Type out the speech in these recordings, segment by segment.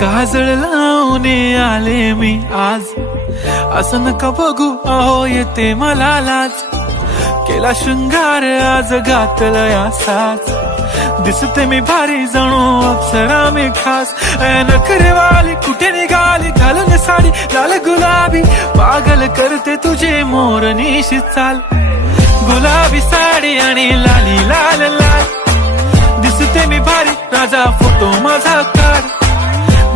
काजळ लावून आले मी आज, असं नका बघू अहो येते मला लाज. केला शृंगार आज घातलं असाच, दिसते मी भारी जणू अप्सरा मी खास. नखरेवाली कुठे निघाली घालून साडी लाल गुलाबी, पागल करते तुझे मोरनीशी चाल. गुलाबी साडी आणि लाली लाल लाल, दिसते मी भारी राजा फोटो माझा काढ.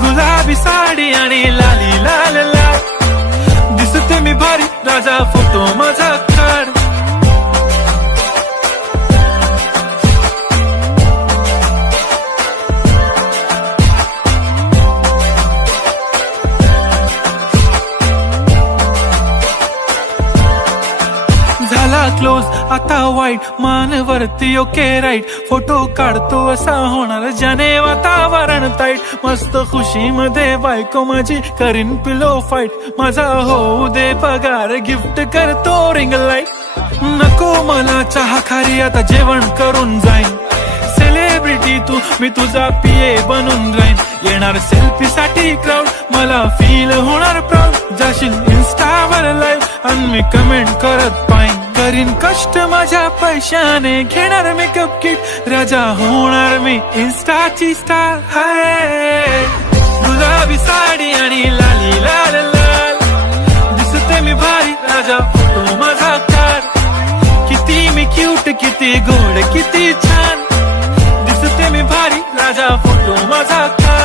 गुलाबी साडी आणि लाली लाल लाल, दिसते मी भारी राजा फोटो माझा काढ. झाला क्लोज आता वाईट, मानवरती ओके राईट. फोटो काढतो असा होणार ज्याने वातावरण ताईट. मस्त खुशी मध्ये बायको माझी करीन पिलो फाईट. माझा होऊ दे पगार गिफ्ट करतो रिंग लाईट. नको मला चहा खारी आता जेवण करून जाईन. सेलिब्रिटी तू मी तुझा पिये बनून राहीन. येणार सेल्फी साठी क्राऊड मला फील होणार प्राऊड. जाशील इन्स्टावर लाईव्ह आणि मी कमेंट करत पाईन. करीन कष्ट माझ्या पैशाने घेणार मेकअप किट. राजा होणार मी इन्स्टाची स्टार. हाय गुलाबी साडी आणि लाली लाल लाल, दिसते मी भारी राजा फोटो माझा काढ. किती मी क्यूट किती गोड किती छान, दिसते मी भारी राजा फोटो माझा काढ.